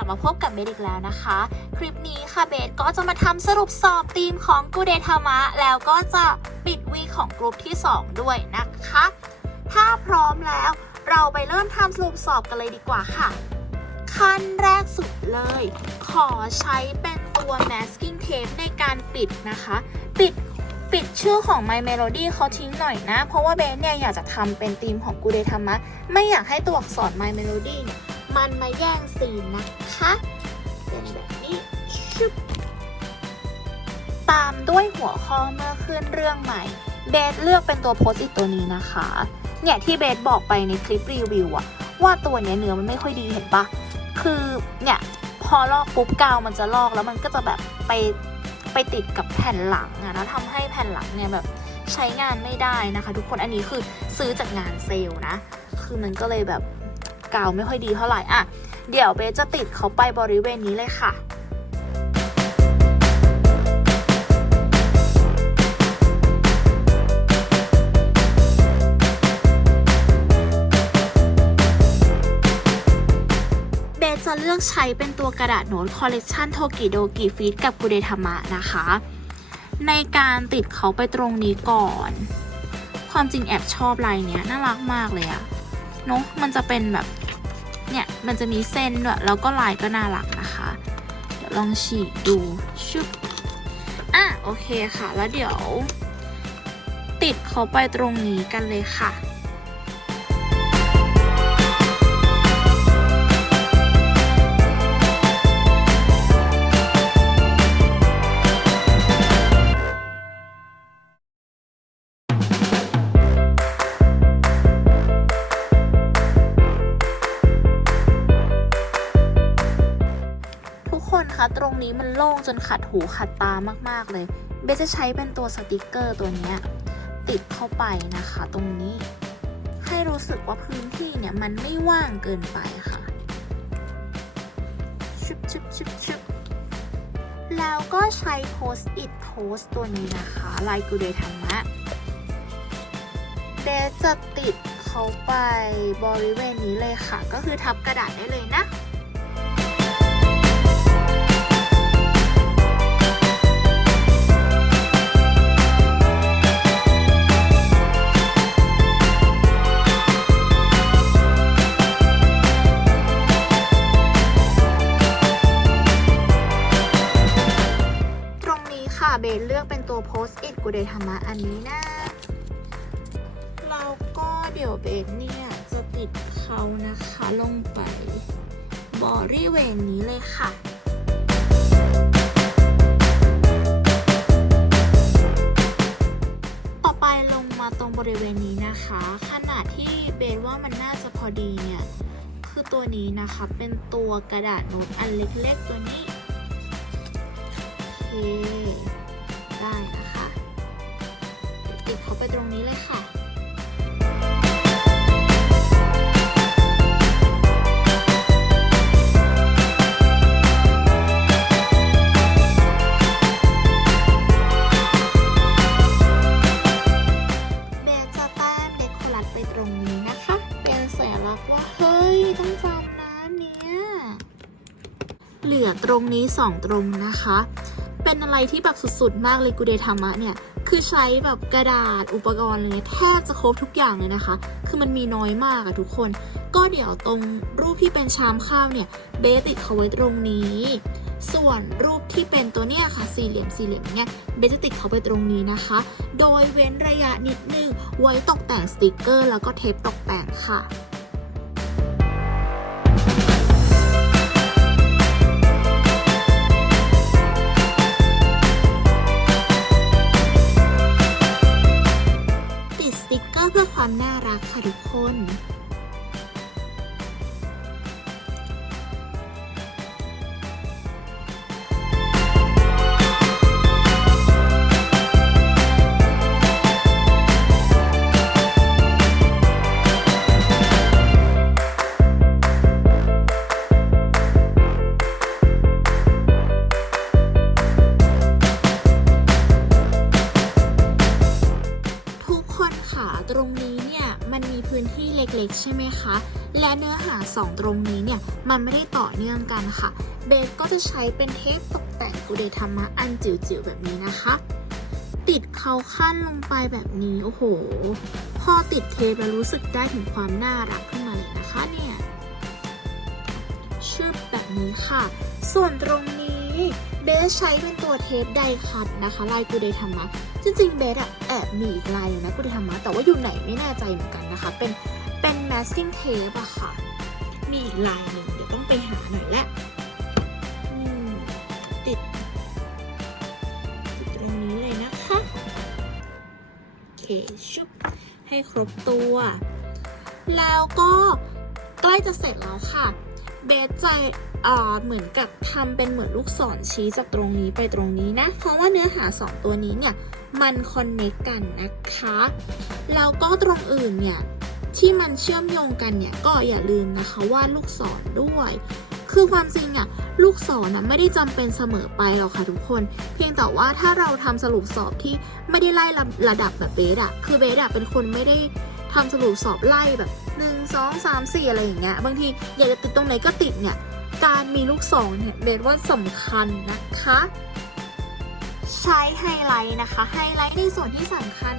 ลับมาพบกับเบสอีกแล้วนะคะ คลิปนี้ค่ะเบสก็จะมาทำสรุปสอบทีมของกูเดทามะ แล้วก็จะปิดวีของกลุ่มที่ 2 ด้วยนะคะ ถ้าพร้อมแล้วเราไปเริ่มทำสรุปสอบกันเลยดีกว่าค่ะ ขั้นแรกสุดเลย ขอใช้เป็นตัว masking tape ในการปิดนะคะ ปิดปิดชื่อของ My Melody เขาทิ้งหน่อยนะ เพราะว่าเบสเนี่ยอยากจะทำเป็นธีมของกูเดทามะ ไม่อยากให้ตัวอักษร My Melody เนี่ย มันมาแย่งซีนนะคะเป็นแบบนี้ชึบตามด้วยหัวข้อเมื่อขึ้นเรื่องใหม่ เบสเลือกเป็นตัวโพสต์อีกตัวนี้นะคะ เนี่ยที่เบสบอกไปในคลิปรีวิวอะว่าตัวเนี้ยเนื้อมันไม่ค่อยดีเห็นปะคือเนี่ยพอลอกปุ๊บกาวมันจะลอกแล้วมันก็จะแบบไปไปติดกับแผ่นหลังอะแล้วทำให้แผ่นหลังเนี่ยแบบใช้งานไม่ได้นะคะ ทุกคนอันนี้คือซื้อจากงานเซลล์นะ คือมันก็เลยแบบ กาวไม่ค่อยดีเท่าไหร่อะเดี๋ยวเบสจะติดเขาไปบริเวณนี้เลยค่ะเบสจะเลือกใช้เป็นตัวกระดาษโน้ตคอลเลกชันโทกิโดกิฟีดกับกูเดทามะนะคะ ในการติดเขาไปตรงนี้ก่อน ความจริงแอบชอบลายเนี้ยน่ารักมากเลยอะ เนาะมันจะเป็นแบบเนี่ยมันจะมีเส้นด้วยแล้วก็ลายก็น่ารักนะคะเดี๋ยวลองฉีกดูชุบอะโอเคค่ะ แล้วเดี๋ยว ติดเขาไปตรงนี้กันเลยค่ะ นี้มันโล่งจนขัดหูขัดตามากๆเลย เบสจะใช้เป็นตัวสติกเกอร์ตัวนี้ติดเข้าไปนะคะตรงนี้ ให้รู้สึกว่าพื้นที่เนี่ยมันไม่ว่างเกินไปค่ะชุบชุบชุบชุบแล้วก็ใช้โพสต์อิทโพสตัวนี้นะคะลายกูเดธรรมะเบสจะติดเขาไปบริเวณนี้เลยค่ะ ก็คือทับกระดาษได้เลยนะ ค่ะเบนเลือกเป็นตัว post it กูเดธรรมะอันนี้นะเราก็เดี๋ยวเบนเนี่ยจะติดเขานะคะลงไปบริเวณนี้เลยค่ะต่อไปลงมาตรงบริเวณนี้นะคะ ขนาดที่เบนว่ามันน่าจะพอดีเนี่ย คือตัวนี้นะคะเป็นตัวกระดาษโน้ตอันเล็กๆตัวนี้โอเค ดเขาไปตรงนี้เลยค่ะเบสจะแต้มเดคอรัสไปตรงนี้นะคะเป็นสัญลักว่าเฮ้ยต้องจำนะเนี่ยเหลือตรงนี้ 2 ตรงนะคะ เป็นอะไรที่แบบสุดๆ มากเลยกูเดธรรมะเนี่ย คือใช้แบบกระดาษอุปกรณ์อะไรเงี้ยแทบจะครบทุกอย่างเลยนะคะ คือมันมีน้อยมากอะทุกคน ก็เดี๋ยวตรงรูปที่เป็นชามข้าวเนี่ย เบสติดเขาไว้ตรงนี้ ส่วนรูปที่เป็นตัวเนี้ยค่ะ สี่เหลี่ยมสี่เหลี่ยมเนี่ยเบสจะติดเขาไปตรงนี้นะคะ โดยเว้นระยะนิดนึงไว้ตกแต่งสติกเกอร์ แล้วก็เทปตกแต่งค่ะ ใช่ไหมคะ และเนื้อหาสองตรงนี้เนี่ย มันไม่ได้ต่อเนื่องกันค่ะ เบสก็จะใช้เป็นเทปตกแต่งกูเดธรรมะอันจิ๋วๆ แบบนี้นะคะ ติดเขาขั้นลงไปแบบนี้ โอ้โห พอติดเทปแล้วรู้สึกได้ถึงความน่ารักขึ้นมาเลยนะคะเนี่ยชึบแบบนี้ค่ะ ส่วนตรงนี้เบสใช้เป็นตัวเทปไดคัตนะคะลายกูเดธรรมะจริงๆเบสอะแอบมีอีกลายหนึ่งนะกูเดธรรมะแต่ว่าอยู่ไหนไม่แน่ใจเหมือนกันนะคะ เป็น เป็น masking tape อะค่ะ มีอีกลายหนึ่งเดี๋ยวต้องไปหาหน่อยแหละติดติดตรงนี้เลยนะคะ โอเค ชุบ ให้ครบตัว แล้วก็ใกล้จะเสร็จแล้วค่ะ เบสจะเหมือนกับทำเป็นเหมือนลูกศรชี้จากตรงนี้ไปตรงนี้นะ เพราะว่าเนื้อหา 2 ตัวนี้เนี่ย มันคอนเนคกันนะคะ แล้วก็ตรงอื่นเนี่ย ที่มันเชื่อมโยงกันเนี่ยก็อย่าลืมนะคะว่าลูกศรด้วย คือความจริงอะลูกศรนะไม่ได้จำเป็นเสมอไปหรอกค่ะทุกคน เพียงแต่ว่าถ้าเราทำสรุปสอบที่ไม่ได้ไล่ระดับแบบเบสอะคือเบสอะเป็นคนไม่ได้ทำสรุปสอบไล่แบบ1 2 3 4 อะไรอย่างเงี้ยบางทีอยากจะติดตรงไหนก็ติดเนี่ยการมีลูกศรเนี่ยเบสว่าสำคัญนะคะ ใช้ไฮไลท์นะคะไฮไลท์ในส่วนที่สำคัญ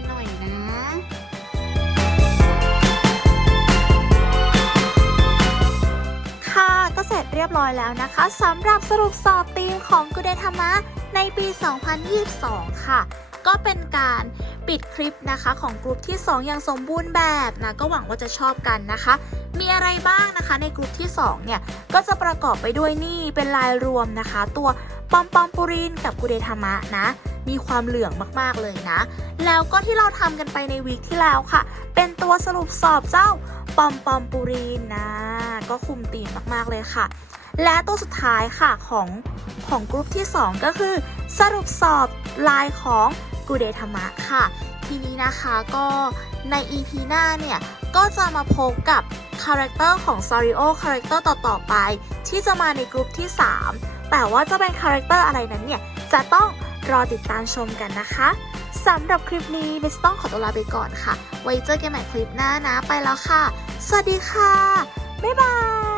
เรียบร้อยแล้วนะคะสำหรับสรุปสอบธีมของกุเดธรรมะในปี 2022 ค่ะ ก็เป็นการปิดคลิปนะคะของกลุ่มที่ 2 อย่างสมบูรณ์แบบนะก็หวังว่าจะชอบกันนะคะ มีอะไรบ้างนะคะในกลุ่มที่ 2 เนี่ย ก็จะประกอบไปด้วยนี่เป็นลายรวมนะคะ ตัวปอมปอมปูรินกับกุเดธรรมะนะมีความเหลืองมากๆเลยนะ แล้วก็ที่เราทำกันไปในวีคที่แล้วค่ะ เป็นตัวสรุปสอบเจ้าปอมปอมปูรินนะ ก็คุมตีมมากๆเลยค่ะ และตัวสุดท้ายค่ะของของกลุ่มที่ 2 ก็คือ สรุปสอบลายของกูเดธรรมะค่ะ ทีนี้นะคะก็ใน EP หน้าเนี่ย ก็จะมาพบกับคาแรคเตอร์ของซาริโอคาแรคเตอร์ต่อ ๆ ไป ที่จะมาในกลุ่มที่ 3 แต่ว่าจะเป็นคาแรคเตอร์อะไรนั้นเนี่ย จะต้องรอติดตามชมกันนะคะสำหรับคลิปนี้เบสต้องขอตัวลาไปก่อนค่ะ ไว้เจอกันใหม่คลิปหน้านะ ไปแล้วค่ะ สวัสดีค่ะ 拜拜。